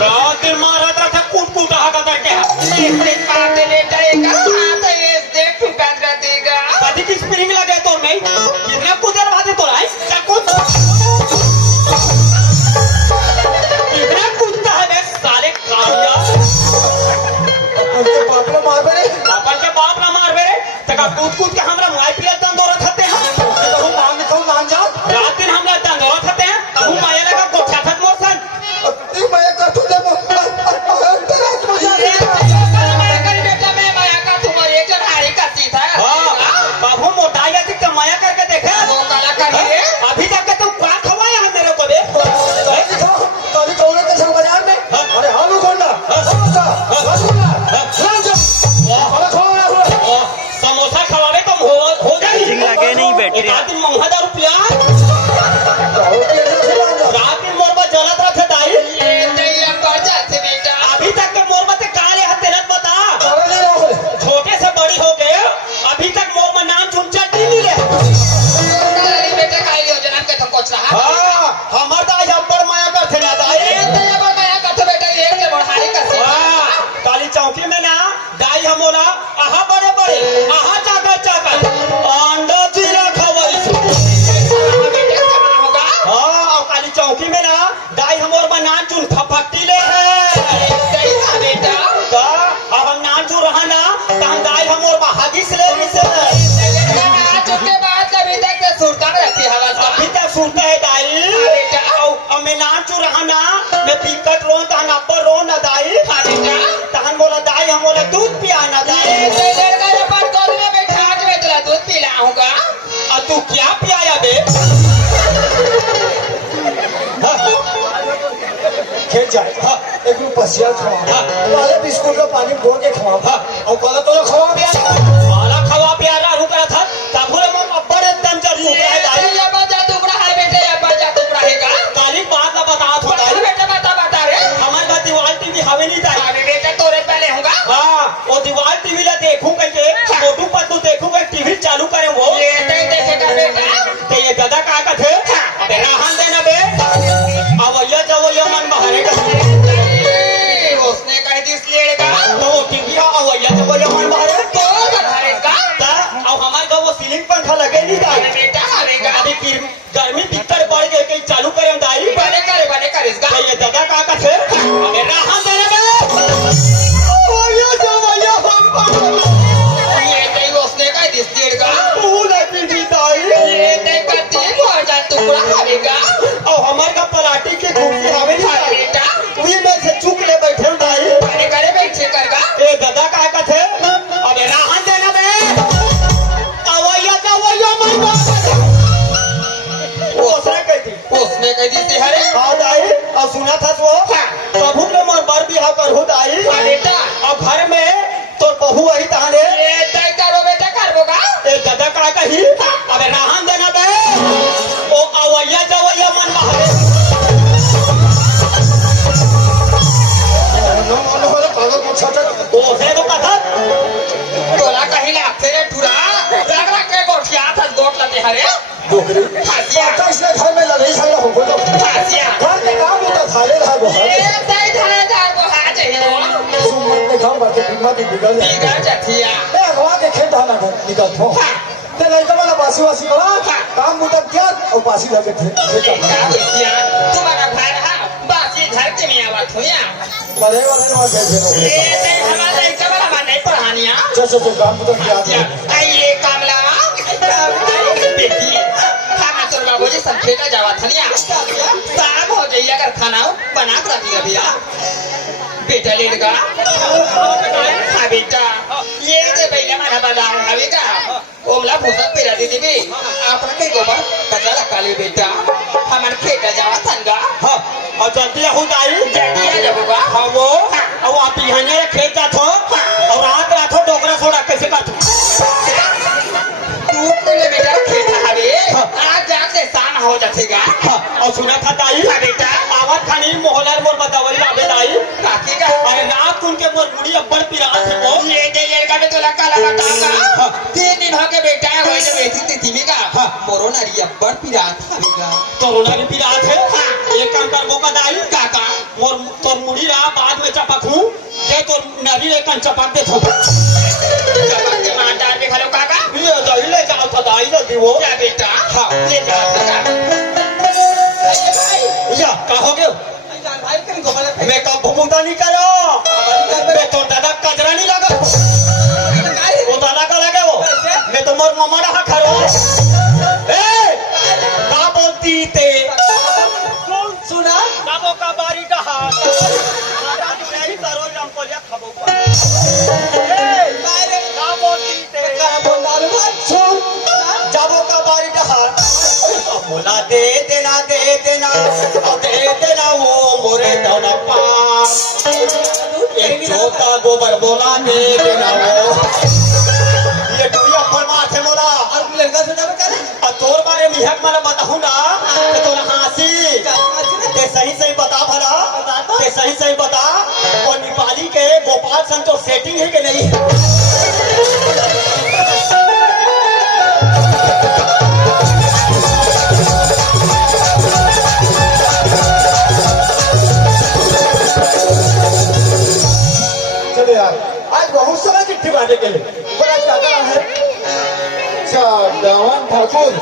रात दिन मारा था कूट कूट हाका करके कभी की स्प्रिंग लगे तो नहीं कितने कुदर भागे तो राइस कुछ कितने कूदता है बे साले कालिया अपन के बाप ना मार बे तका कूद कूद के हमरा आईपीएल दंदोरा खाते हैं तो हम मान जा रात दिन हमरा दंदोरा खाते हैं अब माया लगा गोठा खत मोरसन माया का तू दे बाबू मोटाइया की कमाया करके देखा अभी तक तुम क्या खवाया है मेरे को बे कभी कौन के संग बाजार में अरे हालू कोंडा समोसा खवावे कम हो जाए लगे नहीं बैठ रहा दिन मंगा रुपया रात दिन मोर पर जलत रखे दाई अभी तक के मोर में काले हते रत बता छोटे से बड़ी हो गए अभी तक मोर में नाम चुनचा नहीं ले हाँ हमार दाई अब्बर माया करथे ना दाई काली चौकी में ना दाई हमोला आहा बड़े बड़े आहा चाकर अंडा जीरा खवाई हाँ और काली चौकी में ना दाई हमोर में नाम चुन फपट्टी ले है का अब हम नाम चुन रहा ना तो हम दाई हमोर में हदीस ले से अभी तक सुनते है दाई अब मैं नाम चुन रहा ना मैं पिकट रो तहन अब्बर रो ना दाई तहन बोला दाई हम बोला दूध पिया ना दाई और तू क्या पियाया बे खेल जाए एक रुपया खवा वाले बिस्कुट का पानी घोर के खवा और कल तो खवा भी माला खवा प्यारा रुक रहा था तब बोले मम अब्बर एकदम जर रुक रहा है दाई काली बात ना बता तो दाई हमारे घर दीवार टीवी हवेली दाई हाँ वो दीवार टीवी ला देखूं कहीं मोटू पतलू देखूं कहीं टीवी चालू करें वो तो ये दादा का थे अबे राहन देना बे अवैया जवैया मन बहारे का तो वो टीवी अवैया जवैया मन बहारे अब हमारे गाँव वो सीलिंग पंखा लगे नहीं दाई अभी गर्मी भीतर बढ़ गई कहीं चालू करें दाई तो ये दादा का थे अबे राहन देना बे अवैया जवैया मन बहारे पूरा पीढ़ी दाई और हमारे का पराठी के घूमती हवेली वही में से चुक ले बैठे दाई ए दादा का थे अबे राहन देना बे अवैया मन उसने कह दी हरे हाँ दाई और सुना था तो प्रभु ने मोर बर बिहाव करहु दाई और घर में तो बहू वही तहाने ए दादा का कही अबे राहन देना बे ओ अवैया जवैया मन बहारे ओसे तो कथा तोला कहीं लागते रे ठुरा रग के गोठिया था गोट लगे हरे डोकरी फासिया इसलिए घर में लड़ाई झगड़ा हो गया फासिया घर के काम में तो थाले रहा बहुत ये दई थाने दार को हा चाहिए सुमन के काम बात बीमा की बिगड़ बिगड़ जातिया ए अगवा के खेत धाना निकल हो ते लड़का वाला बासी करा काम मुदत क्या और बासी लगे थे क्या तुम्हारा भाई रहा बासी घर के में आवा थोया बड़े वाले ने वहां गए ये दई हमारा लड़का वाला नहीं पढ़ानिया चल काम मुदत क्या आई ये कामला बेटी खाना तो बाबू जी सब खेता जावा थनिया शाम हो जाइए अगर खाना बना कर रखिएगा भैया बेटा लेगा हाँ बेटा ये जे बैला माना बादाम हवेगा ओमला भूसा पेरा दे देबे आपन के गोबर कचरा लगा ले बेटा हमन खेता जावा थनगा हाँ और जल्दी हो दाई जल्दी आ जाबोगा हाँ वो अब आप बिहाने खेत जात हो और रात रात हो डोकरा छोड़ा कैसे काट तू ले बेटा खेता हवे आज जाके शाम हो जाएगा और सुना था दाई हाँ बेटा आवत खानी नहीं मोहलार मोर बतावल लाबे लाई काकी का अरे रात उनके मोर मुड़ी अब्बड़ पिरात थी वो ये दे ये का तो लगा लगा का 3 दिन हो के बेटा है वही बेटी थी मी का मोरो नारी अब्बड़ पिरात हवेगा तो रोना भी पिरात है एक काम कर वो बताई काका मोर तो मुड़ी रहा बाद में चपकू दे तो नरी एक चपक दे थो जब के माता पे खलो काका ये दही ले जाओ तो दाई लगी वो क्या बेटा हाँ ले जा या कहो गयो मैं का भूमुंदा नहीं करो मैं तो दादा कजरा नहीं लगा वो दादा का लगे वो मैं तो मोर मामा रहा खरो ए का बोलती ते सुना काबो का बारी डहा नहीं करो हम को लिया खबो ए का बोलती ते सुन जाबो का बारी डहा बोला दे देना अब दे देना वो मोरे दाना पास एक छोटा गोबर बोला दे देना वो ये दुनिया पर माथे मोला अब तोर बारे में हक मला बताऊं ना तो तोर हासी ते सही बता भला ते सही बता और नेपाली के गोपाल संग तो सेटिंग है कि नहीं चलो यार आज बहुत सारा चिट्ठी बांटे के लिए पर आज क्या करना है अच्छा दावन ठाकुर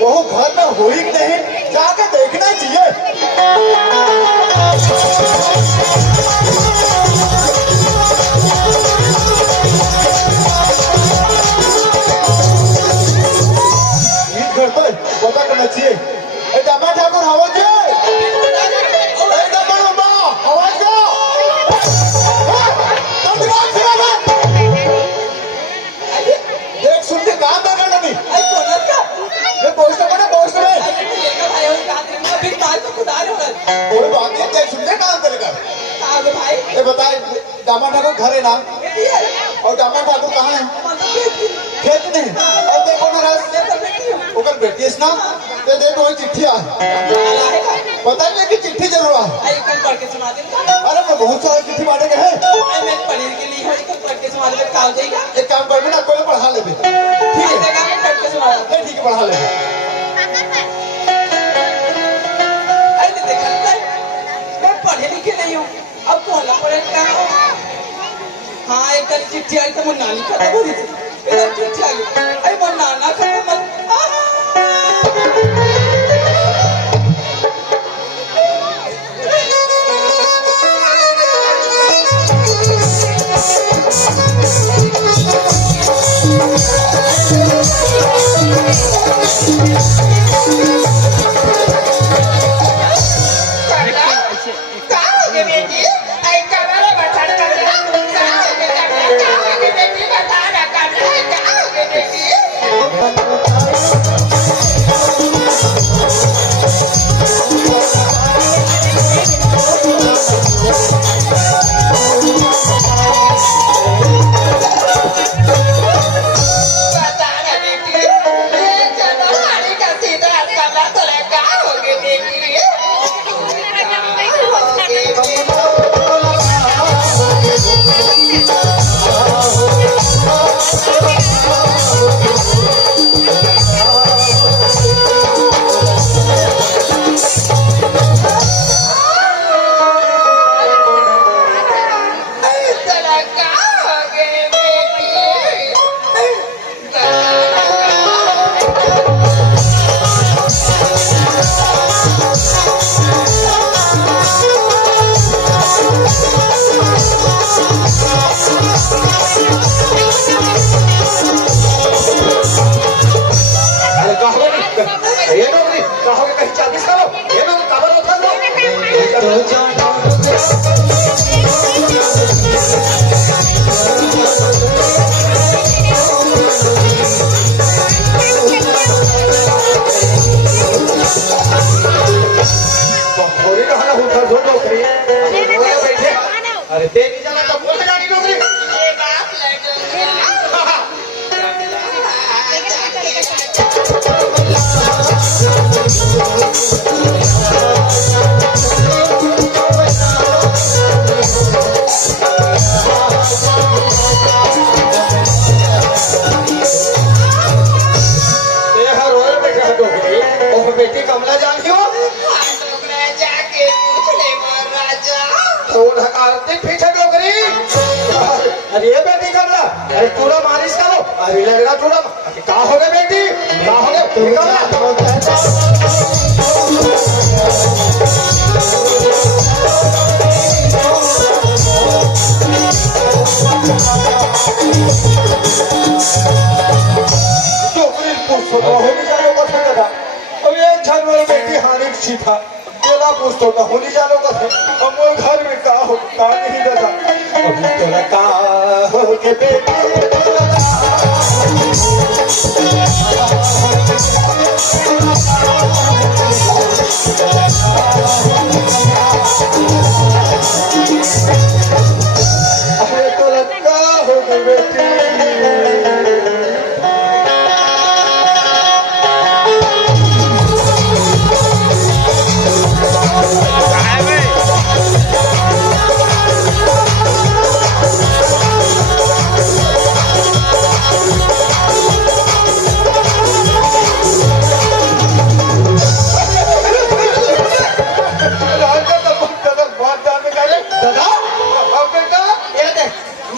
वो घर में हो ही नहीं जाके देखना चाहिए इस घर पर पता करना चाहिए ए दामा ठाकुर आवाज ए दामा मामा आवाज देख सुन के काम ना करना नहीं मैं पहुंचता बना पहुंचता मैं कोई बात नहीं देख सुन के काम करेगा ये बताए दामा ठाकुर घर है ना और दामा ठाकुर कहाँ है खेत नहीं और देखो ना ओकर बेटी है ना ते देख वही चिट्ठी आ पता नहीं कि चिट्ठी जरूर आ अरे मैं बहुत सारे चिट्ठी बांटे के हैं एक काम कर ना कोई पढ़ा ले ठीक है पढ़ा ले पढ़े लिखे नहीं हूँ अब बोलना पड़ेगा हाँ एक कल चिट्ठी आई तो मुन्ना नहीं खत्म हो रही थी एक चिट्ठी आई अरे मुन्ना ना खत्म मत अरे तेरी जाना तो बोल जानी नौकरी ये बात लग मारी पीछे डोकरी अरे ये बेटी कमला अरे चूड़ा मारिस करो अरे लगना चूड़ा का हो गए बेटी का हो गए डोकरी पूछो तो होनी जाने को था दादा अब ये जानवर बेटी हानि सीखा तेरा पूछतो ना होनी जानो का थे अब वो घर में का हो का नहीं दादा अभी तेरा का हो के बेटी अरे तेरा का हो के बेटी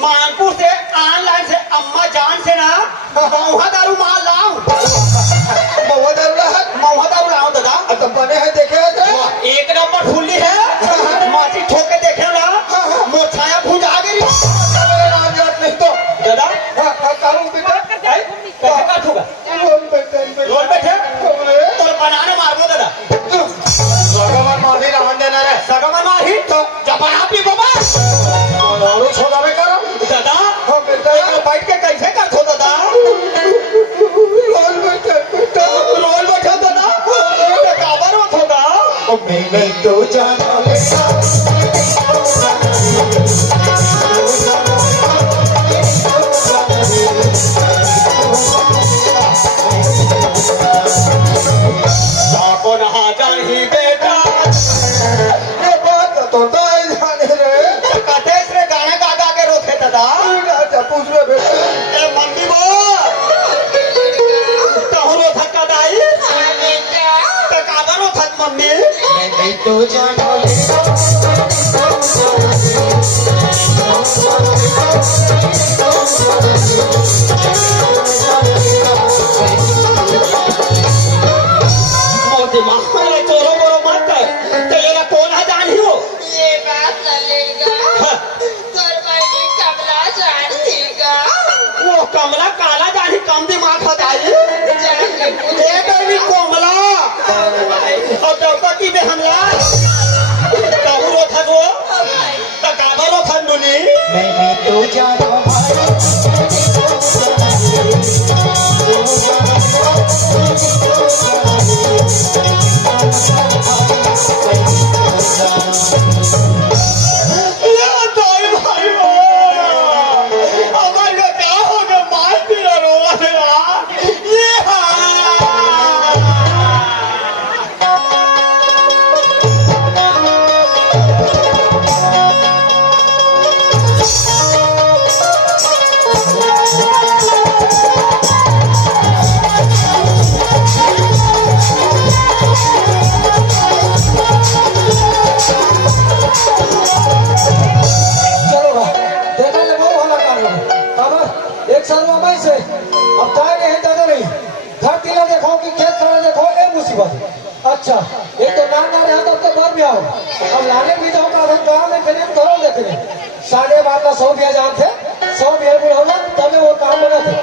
मानपुर से ऑनलाइन से अम्मा जान से ना महुआ दारू माल लाऊं महुआ दारू लाऊं दादा बने हैं देखे एक नंबर फुल्ली है माटी ठोक के देखे ना मोछाया भूज आ गई नहीं तो दादा कानून बेटा कैसे काटूंगा रोड बैठे तो बनाने मारबो दादा भगवान माधी रहन देना रे सगमन मारी तो जबाना पी बाबा और छोड़ा में करम दादा हम बेटा ये बैठ के कैसे करथो दादा लाल बेटा रोल बैठे दादा ये काबर मत होगा ओ मैंने तो जाना साको नहा जाही बेटा ये बात तो दाई जाने रे कटेस रे गाना गा गा के रोके दादा राजा पूछ रे बेटा ए मम्मी बो कहरो धक्का दाई तो काबर थक मम्मी मैंने तो जाना मोटी मां रे चोरो बोरो मत तेरा कौन है जानी हो ये बात चलेगा हाँ। सरवाइनी कमला जानेगा वो कमला काला जानी कम दिमाग हटाई जाने ए बेबी कोमला और द्रौपदी में हमला कहू रो थको तो काबर रो थनुनी मैंने तो जाना ये दौड़ भाई हो अगर ये क्या हो गया मार दिया रोवा से ये चलो भाई देखा ले वो वाला काम है अब एक साल में मैं से अब जाए नहीं दादा नहीं घर तीला देखो कि खेत खड़ा देखो ये मुसीबत अच्छा एक तो नान ना रहा तब तो बाहर भी आओ अब लाने भी जाओ का गाँव में फिर घरों देखने 12.5 का 100 बिया जान थे 100 बिया बुढ़ा होना तब वो काम बना थे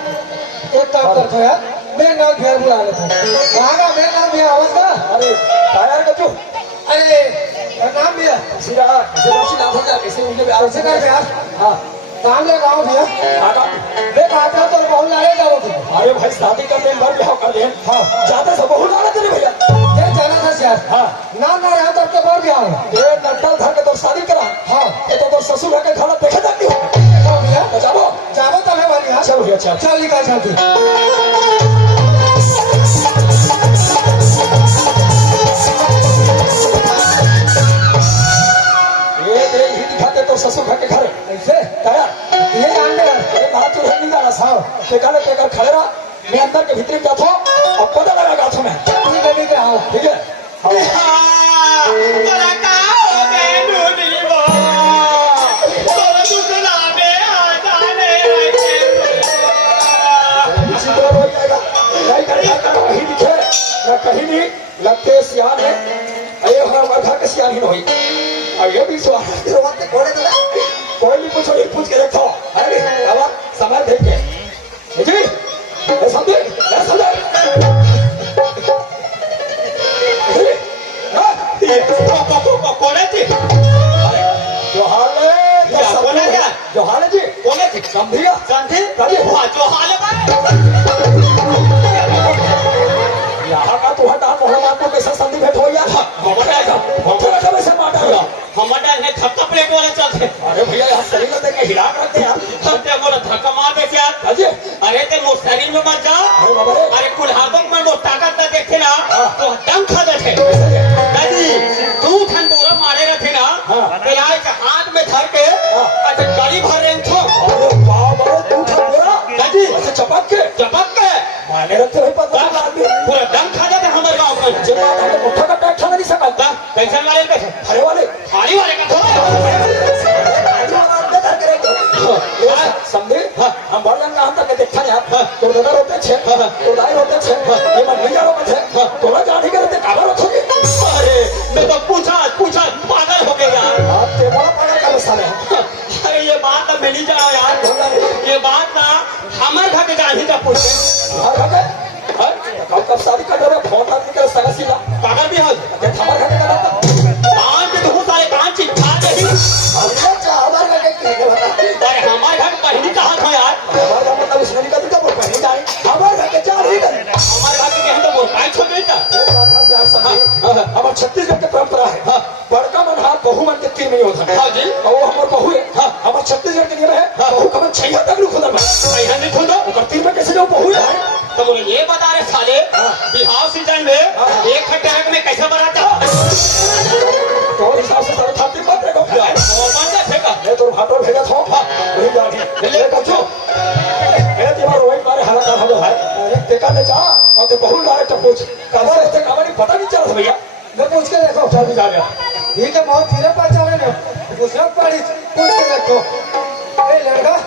एक काम करते हो यार मेरे नाल बिया बुला लेते कहाँ का मेरे नाल बिया आवाज का अरे यार कचू अरे नाम बिया सीधा नाम हो जाए कैसे उनके बिहार से कर यार हाँ काम ले गाँव भैया मैं कहता तो बहुत लाले जाओ तुम अरे भाई शादी का दिन भर ब्याह कर ले हाँ जाते सब बहुत लाना तेरे भैया ये जाना था यार हाँ ना ना रहा तो बार भी आओ ये नट्टल धर के तो शादी करा हाँ ये तो ससुर के घर देखे जाती हो तो भैया तो जाओ जाओ तो मैं वाली हाँ चलो भैया चल चल निकाल चलती ये दे ही दिखाते तो ससुर घर के घर ऐसे तैयार ये जान दे अरे कहा तू नहीं जाना सा टेकाले टेकर खड़े रहा मैं अंदर के भीतर क्या था अब पता लगा गाथों में ठीक है आओ ठीक है तोरा का हो गए नूनी बो बहिनी लगते सियान है अये हमारा घर के सियान ही नहीं अब ये भी सवाल तेरे वक्त कोड़े तो कोई भी कुछ नहीं पूछ के रखो अरे अब समय देख के जी ये समझे कोने थी जो हाल है जो हाल है जी कोने थी समझिया समझे अरे हुआ जो हाल है यहाँ का तो हटा मोहम्मद आपको कैसा संधि भेंट हो गया हमारा वैसे माटा हमारे है धक्का प्लेट वाले चलते अरे भैया यहाँ शरीर में देख के हिला कर रखते हैं यार सबसे बोला धक्का मार दे यार अजय अरे ते मोर शरीर में मत जा अरे बाबा रे अरे कुल्हाड़ों में वो ताकत ना देखे ना तो दम खा देते दादी तू ठन बोरा मारे रहते ना हाँ। तो यहाँ एक हाथ में धर के अच्छा गली भर रहे हो अरे बाबा रे तू था बोरा दादी ऐसे चपक के माने रखते हुए पता आदमी पूरा दम खा जाते हमारे गाँव में जब बात हमें मुट्ठा का टैक्स नहीं सकता पेंशन वाले का हरे वाले थाली वाले का समझे हम बड़ लंगा हम तक देखा यार तो दादा रोते छे तो दाई रोते छे ये मन नहीं जानो मत है तोला जाने के रहते काबर रखोगे अरे मैं तो पूछा पागल हो गया यार आप ते बड़ा पागल का मसाला है अरे ये बात अब मैं नहीं जाना यार ये बात ना हमारे घर के गांधी का पूछे कब शादी कर रहे फोन आदमी का सगा सीला पागल भी हो हमारे घर का कान पे बहुत सारे कान चिपका दे हमारे घर के बता अरे हमारे घर पहली कहाँ था यार हमारे घर मतलब उसने निकल तो वो पहले जाए हमारे घर के चार ही कर हमारे घर के कहते वो काय छोड़ देता हमारे छत्तीसगढ़ की परंपरा है बड़का मन हाथ बहु मन के तीन नहीं होता है हाँ जी और वो हमारे बहु है हमारे छत्तीसगढ़ के नियम है बहु का मन छह तक खुदा में यहाँ नहीं खुद ऊपर तीन में कैसे जो बहु है तो बोले ये बता रहे साले बिहार सीजन में एक खट्टे में कैसे बनाता तो हिसाब से सारे खाते मत देखो मैं तो हाथों भेजा था वही जाके ले बच्चों मैं तुम्हारा रोई मारे हालत हो गया भाई देखा ले जा और तो बहुत डायरेक्ट पूछ कहां रहते कहां पता नहीं चला भैया मैं पूछ के देखो चल भी जा गया ठीक है बहुत फिरे पर जावे ना दूसरा पड़ी पूछ के देखो ए लड़का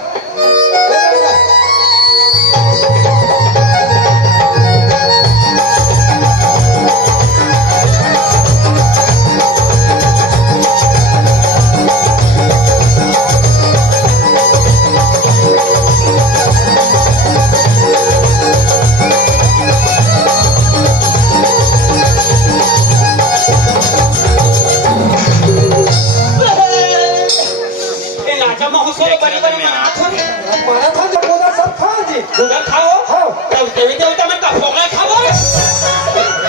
मारा था जब बोला सब खा जी गुगर खाओ हाँ तब देवी देवता में का फोगला खाओ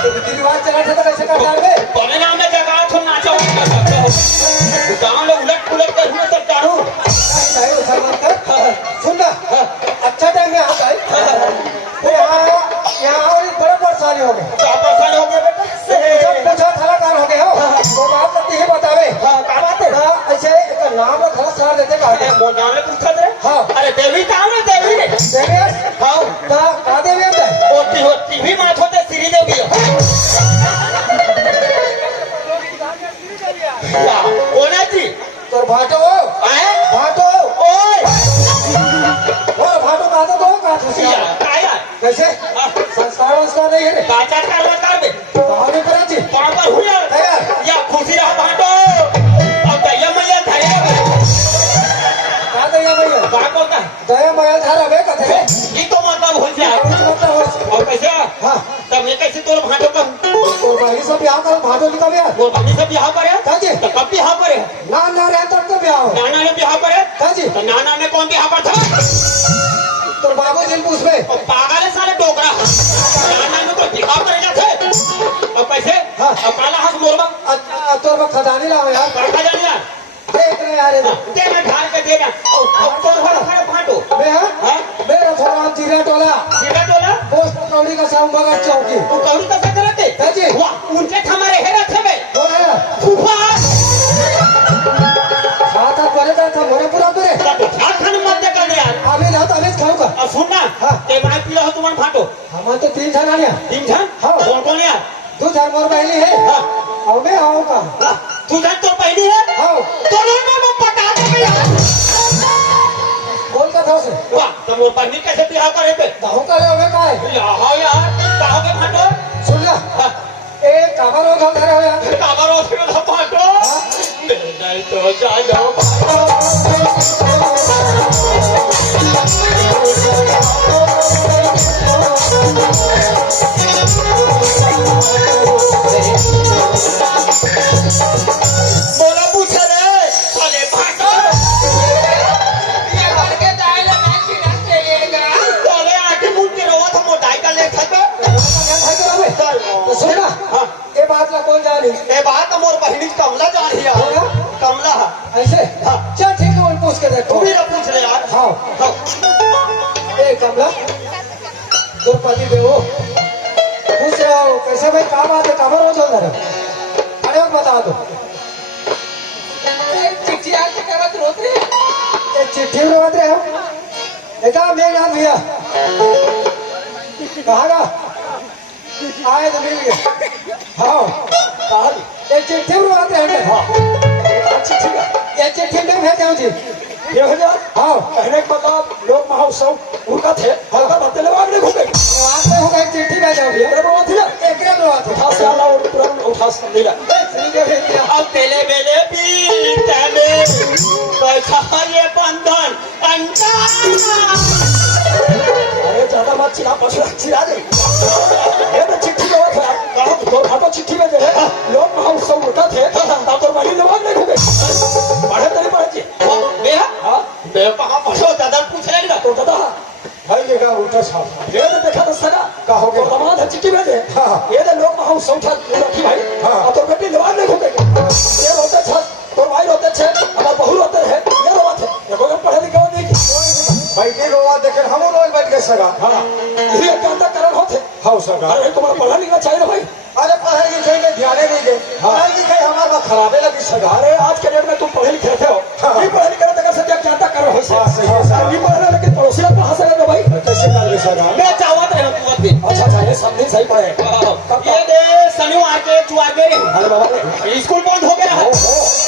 रीति रिवाज चला था तो कैसे कर डाले बोले ना मैं जगह तुम नाचो कर सकते हो गांव में उलट पुलट कर हुए सब डालू नहीं उठा मत कर सुन ना अच्छा टाइम है भाई यहाँ और बड़ा परेशानी हो गई क्या परेशान हो गया बेटा पूछा थाला कान हो गए हो तो बात करती है बतावे क्या बात है ऐसे एक नाम और घर सार देते का अरे वो नाम में पूछा थे हाँ अरे देवी काम है देवी ने देवी हाँ का देवी है होती भी माथ होते श्री देवी कौन है जी तो भाटो आए भाटो ओए और भाटो का तो का खुशी काया कैसे संस्कार नहीं है काचा कर दे कहाँ में करा जी कहां पर हुआ या खुशी रहा बाटो अब दया मैया धैर्य का दया मैया का बोलता दया मैया धारा वे कथे ये तो मतलब हो जाए मतलब और कैसे हाँ तब ये कैसे तोर भाटो का तो भाई सब यहाँ कर भाटो निकल गया वो बनी सब यहाँ पर है काजी तो कब बिहार पर है ना रहे तब तो ब्याह हो नाना ने बिहार पर है काजी तो नाना में कौन बिहार पर था तो बाबू दिल पूछ में और पागल है साले डोगरा नाना में कोई बिहार पर जाते और कैसे हाँ। और काला हाथ मोरबा तो मैं खजानी लाओ यार कहाँ जा लिया देख रहे यार देना ढाल के देना और तोर खड़े भाटो मैं हाँ मेरा थोड़ा नाम जीरा टोला सीधा टोला पोस्ट कौड़ी का शाम बगैर चौकी तू कौन कैसे करते काजी वाह उनके हमारे हेरा थे बे कौन है फूफा साथ हाथ परे था मोरे पूरा पूरे तो झारखंड मत दे कर यार आवे ना तो आवे खाऊंगा और सुनना हाँ। ते बना पिला हो तुम्हारे भाटो हमारे तो 3 जन आया तीन जन हाँ। कौन कौन यार 2 जन मोर पहली है हाँ। और मैं आऊंगा तू जन तो पहली है हाँ दोनों में पटा दे यार बोल का था से वाह तुम वो पन्नी कैसे बिहार करे पे दाऊ का ले होवे का है यार यार कहो के भाटो सुन ला हाँ। तो जानो बोला पूछे रे साले भागो ये करके जायला मैं चिराग के लेगा साले आके मुंह के रोवा था मोटाई का ले खाते तो सुना हाँ ये बात ना कौन जानी ए बात मोर बहिनी कमला जान हिया कमला ऐसे हाँ। चल ठीक है उन पूछ के देखो तू भी ना पूछ ले यार हाँ हाँ ए कमला तो पति देवो पूछ रहा हो कैसे भाई काम आते कमर हो चल रहा अरे और बता दो चिट्ठी आके क्या बात रोत रही है? ये चिट्ठी में बात रहे हो देखा मेरे नाम भैया कहाँ का आए तो मिल गए हाँ कहाँ ये चिट्ठी में बात रहे हाँ चिट्ठी का ये चिट्ठी में भेजे हो जी ये हो जाओ हाँ कहने का मतलब लोग महोत्सव उनका थे हल्का बातें लगा के घूमे वहाँ पे होगा एक चिट्ठी भेजा हो भैया वो थी ना एक में बात उठा से आला और तुरंत उठा से मिला ठीक है भेज दिया अब तेले बेले पीते में कैसा ये बंधन अंका अरे ज्यादा मत चिल्ला पछुआ चिल्ला दे ये तो चिट्ठी का था कहा तो हाथों चिट्ठी में दे लोग महोत्सव उठा थे तब तो वही जवाब नहीं घूमे पढ़े तेरे पढ़े जी बेहा हाँ बे कहाँ पढ़ो दादा पूछ ले तो दादा भाई लेगा उठा छाप ये तो देखा तो सगा कहोगे दमाद है चिट्ठी भेजे ये तो लोग महोत्सव उठा रखी भाई और तो बेटी जवाब नहीं घूमे ये रोते छा तो भाई रोते छे हमारा बहू रोते है ये रोवा थे ये कोई पढ़े लिखे नहीं भाई के रोवा देखे हम लोग बैठ के सगा हाँ ये क्या कारण होते हाँ सगा अरे तुम्हारा पढ़ा लिखना चाहिए भाई अरे पढ़ाई लिखाई में ध्यान नहीं दे पढ़ाई लिखाई हमारा खराबे लगी सगा अरे आज के डेट में तुम पढ़े लिखे थे हो नहीं पढ़े लिखे तो कैसे क्या क्या कर रहे हो नहीं पढ़े लेकिन पड़ोसी लोग कहाँ से गए भाई कैसे कर ले सगा मैं चाहत रहे तू अभी अच्छा अच्छा ये सब दिन सही पढ़े ये दे शनिवार के चुआर के अरे बाबा स्कूल बंद हो गया है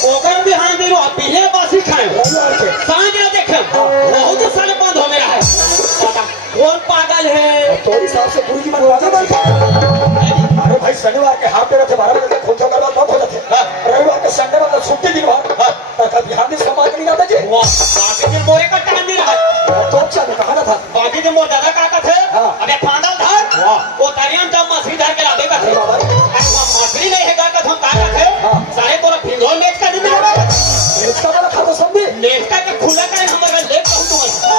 ओकर बिहान दे रो पहले बासी खाए रविवार के सांझ ना देखे बहुत साल बंद हो गया है पता कौन पागल है तो हिसाब से गुरु जी मनवा अरे भाई शनिवार के हाथ पे रखे 12 बजे तक खोलते कर बंद हो जाते रविवार के संडे मतलब छुट्टी दिन बाद तब बिहार में समाज नहीं आता जी वाह बाकी दिन मोरे का टाइम नहीं रहा तो अच्छा कहा ना था बाकी दिन मोर दादा का थे हाँ। अबे फांडल धर वो तारियन जब मछली धर के लादे का थे अरे बाबा अरे वहाँ मछली नहीं है का हम का थे हाँ। सारे तोरा फिंगोल मैच का दिन लगा इसका वाला खाता समझे लेफ्ट का खुला का हमारा लेफ्ट कहूँ तुम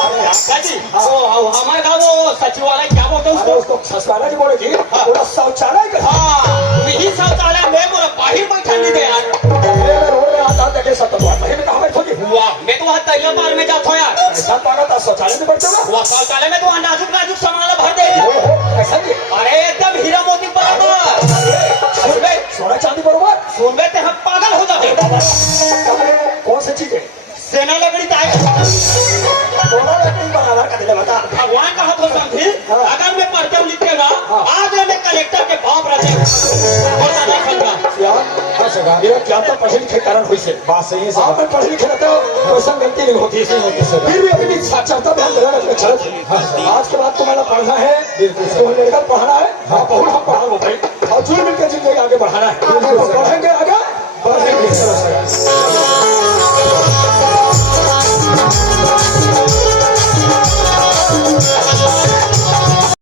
काजी वो हमारे गाँव वो सचिवालय क्या बोलते हैं अरे उसको उसको ससुराला जी बोले जी पूरा शौचालय का हाँ यही शौचालय में मोरा बाहर बैठा नहीं दे यार रोड में आता देखे सब तो वही में कहा बैठोगे वाह मैं तो वहाँ तैयार बार में जाता हूँ यार ऐसा पागा था शौचालय में बैठते हो वहाँ शौचालय में तो नाजुक नाजुक सामान भर दे ऐसा जी अरे एकदम हीरा मोती बराबर सुनबे सोना चांदी बरोबर सुनबे ते हम पागल हो जाते कौन सी चीज है सेना लकड़ी ताई दोनों लकड़ी बनाना का दिले बता भगवान का हाथ हो समझी अगर मैं पर्चा लिखेगा आज मैं कलेक्टर के बाप रहते होता नहीं खंडा यार हाँ सगा मेरा क्या तो पढ़े लिखे कारण हुई से बात सही है आप पढ़े लिखे रहते हो वैसा गलती नहीं होती है होती सर फिर भी अपनी साक्षरता ध्यान देना अच्छा आज के बाद तुम्हारा पढ़ना है तो लड़का पढ़ना है हाँ बहुत हम पढ़ा भाई और जुड़ मिलकर जिंदगी आगे बढ़ाना है